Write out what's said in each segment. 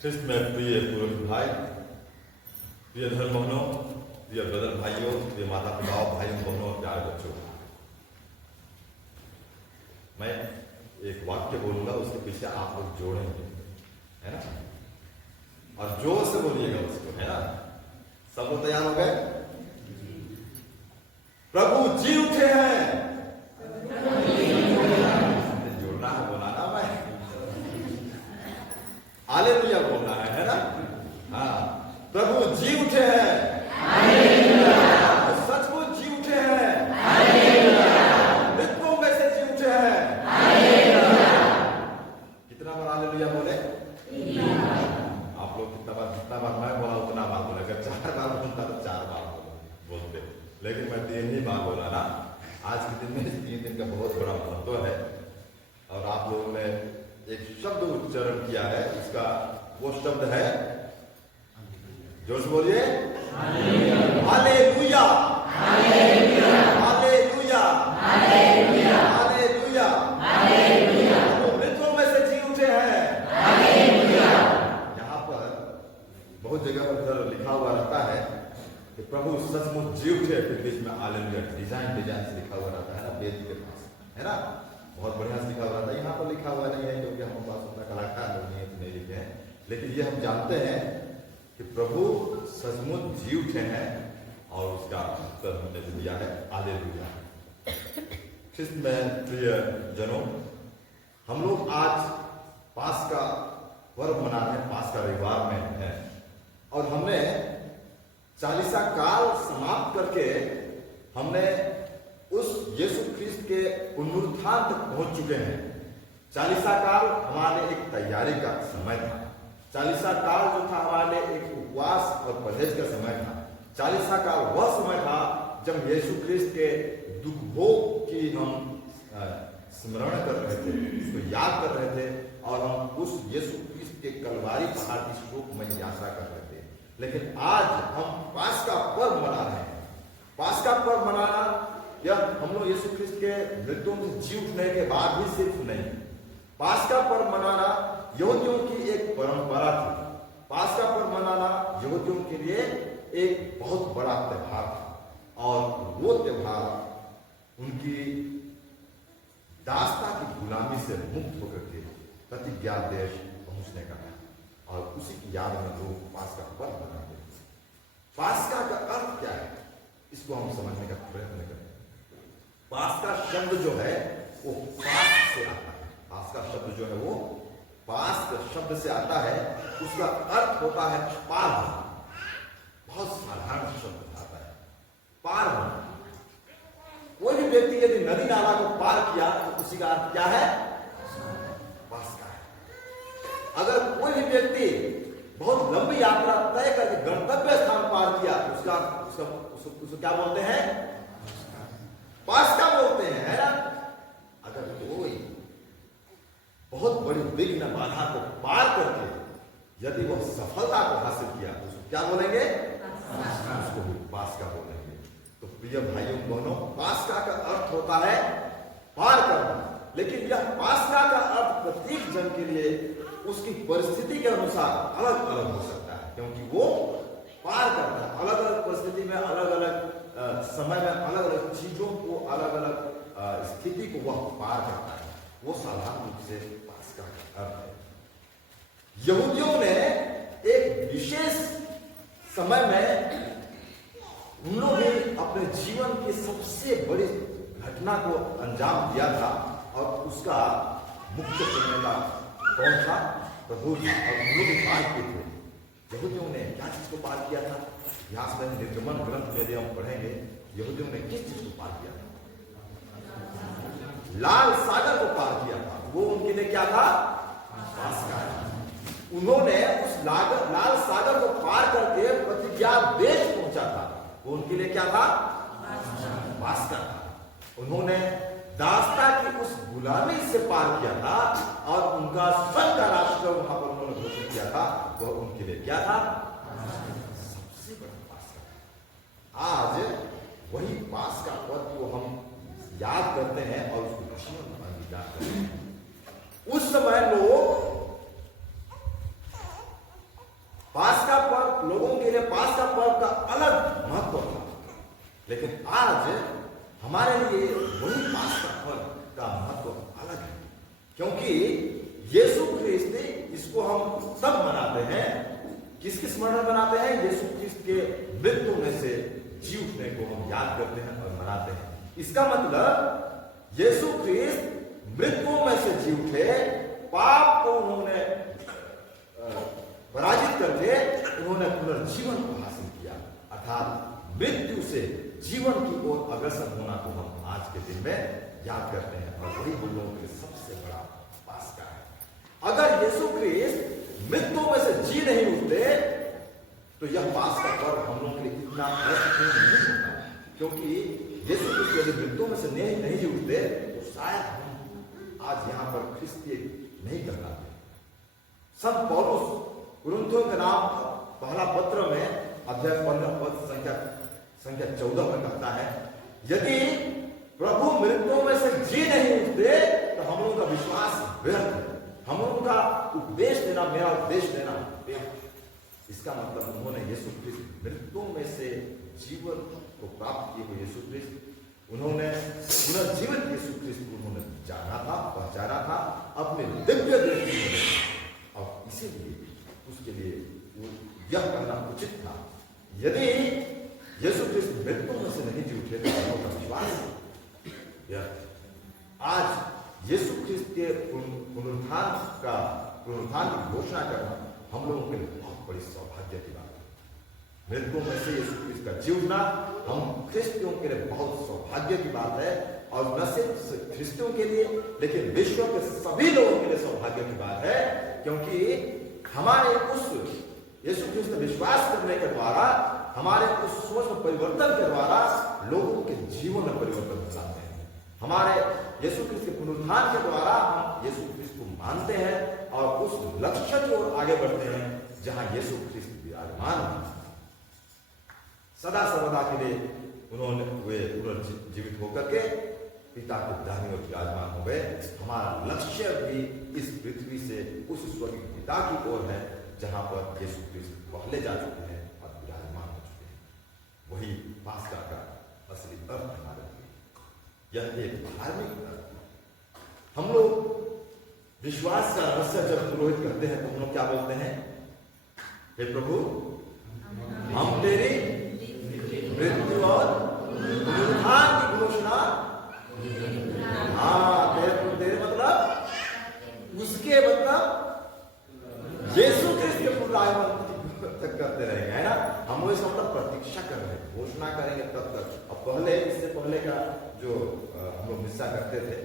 ख्रिस्त में प्रिय पुरोहित भाई, प्रिय धर्म बहनों, प्रिय ब्रदर भाइयों, प्रिय माता पिताओं, भाइयों बहनों और प्यारे बच्चों, मैं एक वाक्य बोलूंगा, उसके पीछे आप लोग जोड़ेंगे, है ना? और जोर से बोलिएगा उसको, है ना? सब लोग तैयार हो गए? प्रभु जी उठे हैं। जोड़ना है, बोलाना मैं, हालेलुया बोलना है ना? हाँ, प्रभु जी उठे हैं, सचमुच जी उठे हैं, मृतकों में से जी उठे हैं। कितना बार हालेलुया बोले? आप लोग जितना बार मैं बोला उतना बार बोले। अगर 4 बार बोलता तो 4 बार बोलते, लेकिन मैं 3 ही बार बोला ना। आज के दिन में 3 दिन का बहुत बड़ा महत्व है। और आप लोगों ने एक शब्द उच्चारण किया है, इसका वो शब्द है, जोर से बोलिए, hallelujah, hallelujah, hallelujah, hallelujah, hallelujah, hallelujah. तो मृतकों में से जी उठे हैं, हालेलुया। यहाँ पर बहुत जगह पर लिखा हुआ रहता है कि प्रभु सचमुच जी उठे, फिर बीच में हालेलुया डिजाइन से लिखा हुआ रहता है ना, वेद के पास, है ना? बहुत बढ़िया से लिखा हुआ रहता है। यहाँ पर लिखा हुआ नहीं है क्योंकि हम पास उतना कलाकार लोग नहीं लिखे हैं, लेकिन ये हम जानते हैं कि प्रभु सचमुच जी उठे हैं और उसका उत्तर हमने दिया है हालेलुया। ख्रिस्त में प्रिय जनों, हम लोग आज पास्का पर्व मना रहे हैं, पास्का रविवार में है, और हमने चालीसा काल समाप्त करके हमने उस यीशु ख्रिस्त के पुनरुत्थान तक पहुंच चुके हैं। चालीसा काल हमारे एक तैयारी का समय था। चालीसा काल जो था हमारे एक उपवास और परहेज का समय था। चालीसा काल वह समय था जब यीशु ख्रिस्त के दुख भोग की हम स्मरण कर रहे थे, उसको याद कर रहे थे, और हम उस यीशु ख्रिस्त के कलवारी पहाड़ की शोकमय यात्रा कर रहे थे। लेकिन आज हम पास्का पर्व मना रहे हैं। पास्का पर्व मनाना यह हम लोग यीशु ख्रिस्त के मृत्यु में जी उठने के बाद ही सिर्फ नहीं, पास्का पर्व मनाना यहूदियों की एक परंपरा थी। पास्का पर्व मनाना यहूदियों के लिए एक बहुत बड़ा त्योहार था, और वो त्योहार उनकी दासता की गुलामी से मुक्त होकर के प्रतिज्ञा देश पहुंचने का था, और उसी की याद में लोग पास्का पर्व मनाते हैं। पास्का का अर्थ क्या है, इसको हम समझने का प्रयत्न करें। पास्का शब्द जो है वो पास से आता है। पास्का शब्द जो है वो पास शब्द से आता है। उसका अर्थ होता है पार होना। बहुत साधारण शब्द आता है, पार होना। कोई भी व्यक्ति यदि नदी नाला को पार किया तो उसी का अर्थ क्या है? पास्का है। अगर कोई भी व्यक्ति बहुत लंबी यात्रा तय करके गंतव्य स्थान पार किया तो उसको क्या बोलते हैं? पास्का बोलते हैं, है ना? अगर कोई बहुत बड़ी विघ्न बाधा को पार करके यदि वह सफलता को हासिल किया तो उसको क्या बोलेंगे? उसको भी पास्का बोलेंगे। तो प्रिय भाइयों बहनों, पास्का का अर्थ होता है पार करना। लेकिन यह पास्का का अर्थ प्रत्येक जन के लिए उसकी परिस्थिति के अनुसार अलग अलग हो सकता है, क्योंकि वो पार करता है। अलग अलग परिस्थिति में, अलग अलग समय में, अलग अलग चीजों को, अलग अलग स्थिति को वह पार करता है। वो साधारण रूप से पास्का का अर्थ है। यहूदियों ने एक विशेष समय में उन लोग ने अपने जीवन की सबसे बड़ी घटना को अंजाम दिया था, और उसका मुख्य प्रेरणा कौन था? प्रभु जी। और उन लोग पार किए थे। यहूदियों ने क्या चीज को पार किया था? इतिहास में निर्गमन ग्रंथ में हम पढ़ेंगे, यहूदियों ने किस चीज को पार किया था? लाल सागर को पार किया था। वो उनके लिए क्या था? पास्का। उन्होंने उस लाल सागर को पार करके प्रतिज्ञा देश पहुंचा था। वो उनके लिए क्या था? पास्का था। उन्होंने दासता की उस गुलामी से पार किया था, और उनका स्वर्ग का राष्ट्र वहां पर उन्होंने घोषित किया था। वह उनके लिए क्या था? सबसे बड़ा पास्का। आज वही पास्का पर्व को हम याद करते हैं और उसको जीवन में अंगीकार करते हैं। उस समय लोग हमारे लिए वही पास्का फल का महत्व अलग है, क्योंकि यीशु ख्रिस्त इसको हम तब मनाते हैं, किसके स्मरण में मनाते हैं? यीशु ख्रिस्त के मृत्यु में से जी उठने को हम याद करते हैं और मनाते हैं। इसका मतलब यीशु ख्रिस्त मृत्यु में से जी उठे, पाप को उन्होंने पराजित करके उन्होंने पुनर्जीवन को हासिल किया, अर्थात मृत्यु से जीवन की ओर अग्रसर होना को हम आज के दिन में याद करते हैं, और वही हम लोगों के सबसे बड़ा पास्का है। अगर यीशु ख्रिस्त मृत्यु में से जी नहीं उठते तो यह पास्का पर्व हम लोगों के लिए इतना महत्वपूर्ण नहीं होता, क्योंकि यीशु ख्रिस्त यदि मृत्यु में से नहीं जी उठते तो शायद हम आज यहाँ पर ख्रिस्तीय नहीं कर पाते। संत पौलुस कुरिन्थियों के नाम पहला पत्र में अध्याय 15 पद संख्या 14 में कहता है, यदि प्रभु मृत्यु में से जी नहीं उठते तो हम लोगों का विश्वास व्यर्थ है, हम लोगों का उपदेश देना, मेरा उपदेश देना व्यर्थ। इसका मतलब उन्होंने यीशु ख्रिस्त मृत्यु में से जीवन को प्राप्त किए हुए यीशु ख्रिस्त, उन्होंने पुनर्जीवित यीशु ख्रिस्त को उन्होंने जाना था, पहचाना था अपने दिव्य दृष्टि में, और इसीलिए उसके लिए यह करना उचित था। यदि यीशु ख्रिस्त मृत्यु में से नहीं जी उठे तो हम लोगों का विश्वास आज यीशु ख्रिस्त के पुनरुत्थान की घोषणा करना हम लोगों के लिए बहुत बड़ी सौभाग्य की बात है। मृत्यु में से यीशु ख्रिस्त का जी उठना हम ख्रिस्तियों के लिए बहुत सौभाग्य की बात है, और न सिर्फ ख्रिस्तियों के लिए लेकिन विश्व के सभी लोगों के लिए सौभाग्य की बात है, क्योंकि हमारे उस यीशु ख्रिस्त विश्वास करने के द्वारा, हमारे उस सोच में परिवर्तन के द्वारा लोगों के जीवन में परिवर्तन हो जाते हैं। हमारे यीशु ख्रिस्त के पुनरुत्थान के द्वारा हम यीशु ख्रिस्त को मानते हैं और उस लक्ष्य की ओर आगे बढ़ते हैं जहां यीशु ख्रिस्त विराजमान है। सदा सर्वदा के लिए उन्होंने वे पुनर्जीवित होकर के पिता के दाहिने ओर विराजमान हो गए। हमारा लक्ष्य भी इस पृथ्वी से उस स्वर्गीय पिता की ओर है जहां पर यीशु ख्रिस्त पहले जा चुके हैं और विराजमान हो चुके हैं। वही पास्का का असली अर्थ हमारे लिए यह एक धार्मिक अर्थ है। हम लोग विश्वास का रहस्य जब पुरोहित करते हैं तो हम लोग क्या बोलते हैं? हे प्रभु, हम तेरी मृत्यु और पुनरुत्थान की घोषणा, तेरे मतलब उसके मतलब यीशु ख्रिस्त के पुनरागमन तक करते रहेंगे, है ना? हम वो इसका मतलब प्रतीक्षा कर रहे हैं, घोषणा करेंगे तब तक। अब पहले, इससे पहले का जो हम लोग हिस्सा करते थे,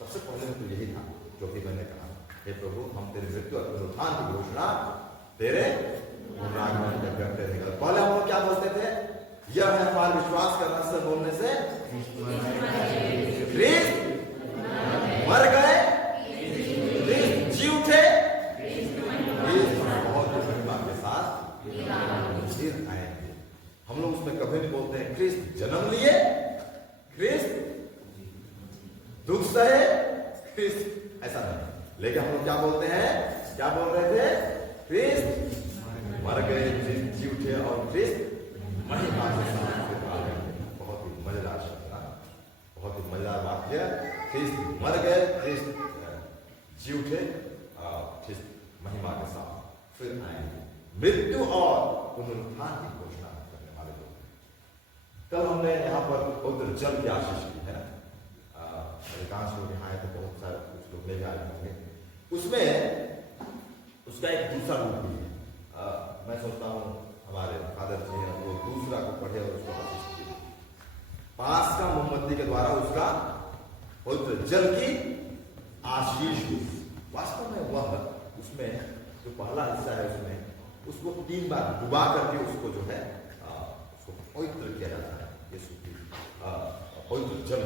सबसे पहले में तो यही था जो कि मैंने कहा, हे प्रभु, हम तेरे मृत्यु और पुनरुत्थान की घोषणा तेरे पुनरागमन तक करते रहेंगे। पहले हम लोग क्या बोलते थे? यह है हमारे विश्वास का रहस्य बोलने से, ख्रिस्त मर गए, ख्रिस्त जी उठे, बहुत महिमा के साथ फिर आएंगे। हम लोग उसमें कभी नहीं बोलते हैं ख्रिस्त जन्म लिए, ख्रिस्त दुख सहे, ख्रिस्त, ऐसा नहीं। लेकिन हम लोग क्या बोलते हैं? क्या बोल रहे थे? ख्रिस्त मर गए, ख्रिस्त जी उठे और ख्रिस्त महिमा के साथ आ गए। बहुत ही मजेदार शब्द, बहुत ही मजेदार वाक्य। ख्रिस्त मर गए, ख्रिस्त जी उठे, ख्रिस्त महिमा के साथ फिर आएंगे। मृत्यु और पुनरुत्थान की घोषणा करने वाले लोग। कल हमने यहाँ पर पवित्र जल की आशीष की है, अधिकांश लोग यहाँ आए थे, बहुत सारे कुछ लोग ले आए होंगे। उसमें उसका एक दूसरा रूप भी है। मैं सोचता हूँ हमारे फादर जी हैं, वो दूसरा को पढ़े और उसको आशीष किए। पास का मोमबत्ती के द्वारा उसका पवित्र जल की आशीष हुई। वास्तव में वह उसमें जो पहला हिस्सा है उसमें उसको 3 बार डुबा करके उसको जो है उसको पवित्र किया जाता है। यीशु की पवित्र जल,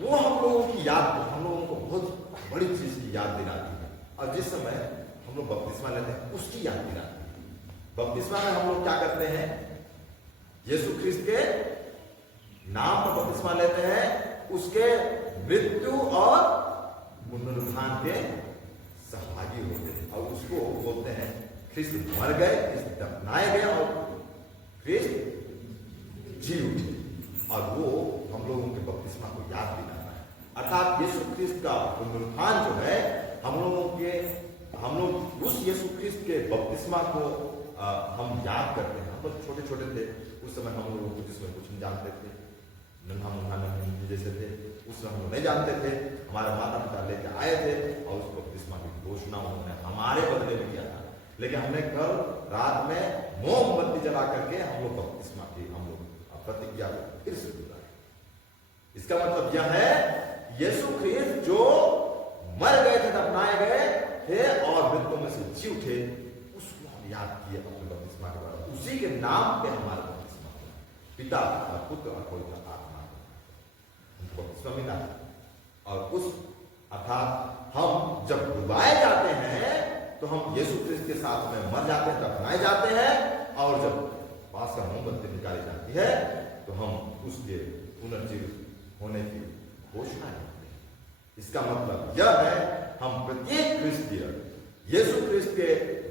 वो हम लोगों की याद, हम लोगों को बहुत बड़ी चीज की याद दिलाती है। और जिस समय हम लोग बपतिस्मा लेते हैं उसकी याद दिलाती है। बपतिस्मा में हम लोग क्या करते हैं? यीशु ख्रिस्त के नाम पर बपतिस्मा लेते हैं, उसके मृत्यु और पुनरुत्थान के सहभागी होते हैं, और उसको बोलते हैं ख्रिस्त मर गए, ख्रिस्त दफनाए गए और ख्रिस्त जी उठे। और वो हम लोगों के यीशु ख्रिस्त का पुनरुत्थान जो है, हम लोग उस यीशु ख्रिस्त के बपतिस्मा को हम याद करते हैं। हम लोग छोटे छोटे थे उस समय, हम लोग जिसमें कुछ नहीं जानते थे, नन्हा मुन्हा नन्ही जैसे थे, उस समय हम लोग नहीं जानते थे। हमारे माता पिता लेके आए थे और उस बपतिस्मा की घोषणा उन्होंने हमारे बदले में किया था। लेकिन हमने कल रात में मोमबत्ती जला करके हम लोग बपतिस्मा की प्रतिज्ञा को फिर से दोहराए। इसका मतलब यह है, यीशु ख्रिस्त जो मर गए थे, दफनाए गए थे और मृत्यु में से जी उठे, उसको हम याद किए अपने बपतिस्मा के द्वारा। उसी के नाम पे हमारा बपतिस्मा हुआ। पिता और पुत्र और पवित्र आत्मा हमको बपतिस्मा मिला है। और उस अर्थात हम जब डुबाए जाते हैं तो हम यीशु ख्रिस्त के साथ में मर जाते हैं, दफनाए जाते हैं, और जब पास का मोमबत्ती निकाली जाती है तो हम उसके पुनर्जीवित होने की घोषणा करते हैं। इसका मतलब यह है, हम प्रत्येक क्रिस्तीय यीशु ख्रिस्त के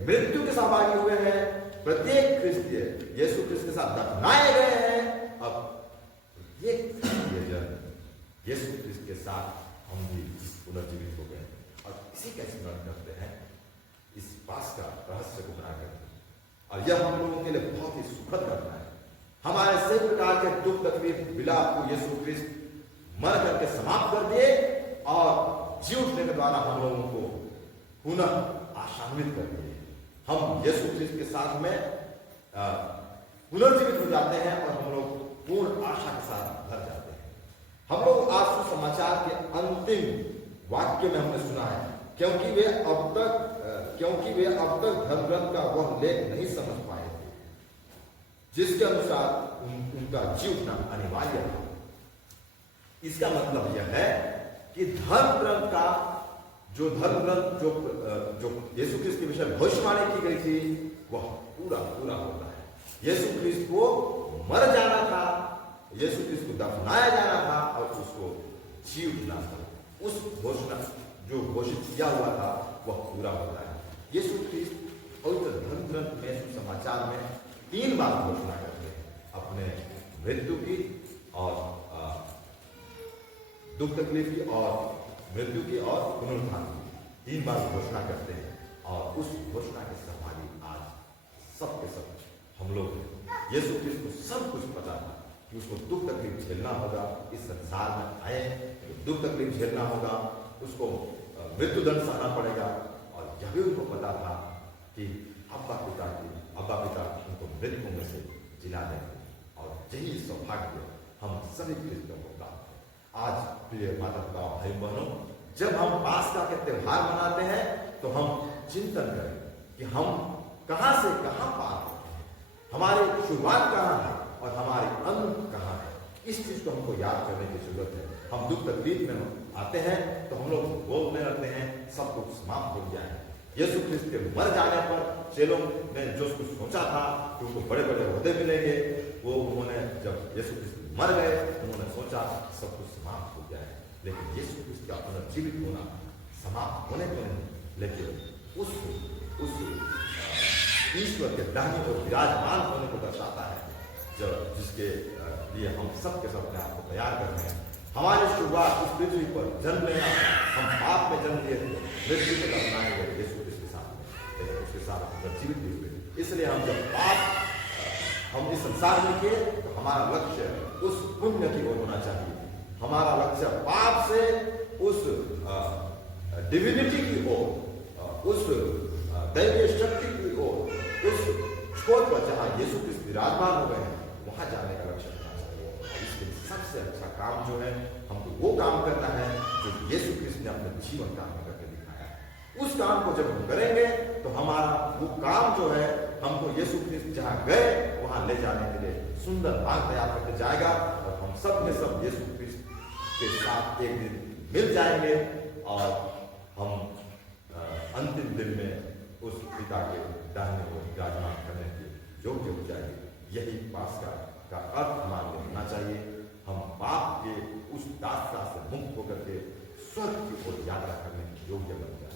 मृत्यु के सहभागी हुए हैं, प्रत्येक क्रिस्तीय यीशु ख्रिस्त के साथ दफनाए गए हैं। अब प्रत्येक क्रिस्तीय जन यीशु ख्रिस्त के साथ हम भी पुनर्जीवित हो गए और इसी का स्मरण करते हैं, इस पास का रहस्य को बना करते हैं। और यह हम लोगों के लिए बहुत ही सुखद करना है। हमारे सभी प्रकार के दुख तकलीफ विलाप को यीशु ख्रिस्त मर करके समाप्त कर दिए और जी उठने के द्वारा हम लोगों को पुनः आशान्वित कर दिए। हम यीशु ख्रिस्त के साथ में पुनर्जीवित हो जाते हैं और हम लोग पूर्ण आशा के साथ भर जाते हैं। हम लोग आज सुसमाचार के अंतिम वाक्य में हमने सुना है, क्योंकि वे अब तक धर्म ग्रंथ का वह लेख नहीं समझ पाए थे जिसके अनुसार उनका जी उठना अनिवार्य था। इसका मतलब यह है कि धर्म ग्रंथ जो यीशु ख्रिस्त के विषय में भविष्यवाणी की गई थी, वह पूरा होता है। यीशु ख्रिस्त को मर जाना था, यीशु ख्रिस्त को दफनाया जाना था और उसको जी उठना था। उस घोषणा जो घोषित किया हुआ था वह पूरा होता है। यीशु ख्रिस्त पवित्र धर्म ग्रंथ में समाचार में 3 बार घोषणा करते हैं, अपने मृत्यु की और दुख तकलीफ की और मृत्यु की और पुनरुत्थान की 3 बार घोषणा करते हैं। और उस घोषणा के सहभागी आज सब के सब हम लोग हैं। यीशु ख्रिस्त को सब कुछ पता था कि उसको दुख तकलीफ झेलना होगा, इस संसार में आए तो दुख तकलीफ झेलना होगा, उसको मृत्यु दंड सहना पड़ेगा। और यह भी उनको पता था कि अब्बा पिता उनको मृत्यु में से जिला देंगे। और यही सौभाग्य हम सभी क्रिस्तियों को प्राप्त है। आज प्रिय माता पिता भाई बहनों, जब हम पास्का के त्योहार मनाते हैं तो हम चिंतन करें कि हम कहां से कहां पार होते हैं, हमारी शुरुआत कहां है और हमारी अंत कहां है। इस चीज को हमको याद करने की जरूरत है। हम दुख तकलीफ में आते हैं तो हम लोग बोलते रहते हैं सब कुछ समाप्त हो गया है। यीशु ख्रिस्त के मर जाने पर चेलों ने जो कुछ सोचा था कि उनको बड़े बड़े ओहदे मिलेंगे, वो उन्होंने जब यीशु ख्रिस्त मर गए उन्होंने सोचा सब कुछ समाप्त हो गया है। लेकिन यीशु ख्रिस्त का पुनर्जीवित होना समाप्त होने को नहीं, लेकिन उस ईश्वर के दाहिनी ओर विराजमान होने को दर्शाता है, जिसके लिए हम सब के सब अपने आप को तैयार कर रहे हैं। हमारी शुरुआत इस पृथ्वी पर जन्म लेना, हम पाप में जन्म लिए थे, मृत्यु में दफनाए गए यीशु ख्रिस्त के साथ में, लेकिन उसके साथ जीवित भी हुए। इसलिए हम जब हम इस संसार में किए तो हमारा लक्ष्य उस पुण्य की ओर होना चाहिए। हमारा लक्ष्य पाप से उस डिविनिटी की ओर, उस दैवीय शक्ति की ओर, उस छोर पर जहां यीशु ख्रिस्त विराजमान हो गए हैं वहां जाने का लक्ष्य होना चाहिए। इसके सबसे अच्छा काम जो है, हमको वो काम करना है जो यीशु ख्रिस्त ने अपने जीवन काल में करके दिखाया है। उस काम को जब हम करेंगे तो हमारा वो काम जो है हमको यीशु ख्रिस्त जहां गए वहां ले जाने के लिए सुंदर मार्ग तैयार करके जाएगा और हम सब के सब यीशु ख्रिस्त के साथ एक दिन मिल जाएंगे और हम अंतिम दिन में उस पिता के दाहिने ओर विराजमान करने के योग्य हो जाएंगे। यही पास्का का अर्थ हमारे लिए होना चाहिए। हम पाप के उस दासता से मुक्त होकर के स्वर्ग की ओर यात्रा करने के योग्य बन जाए।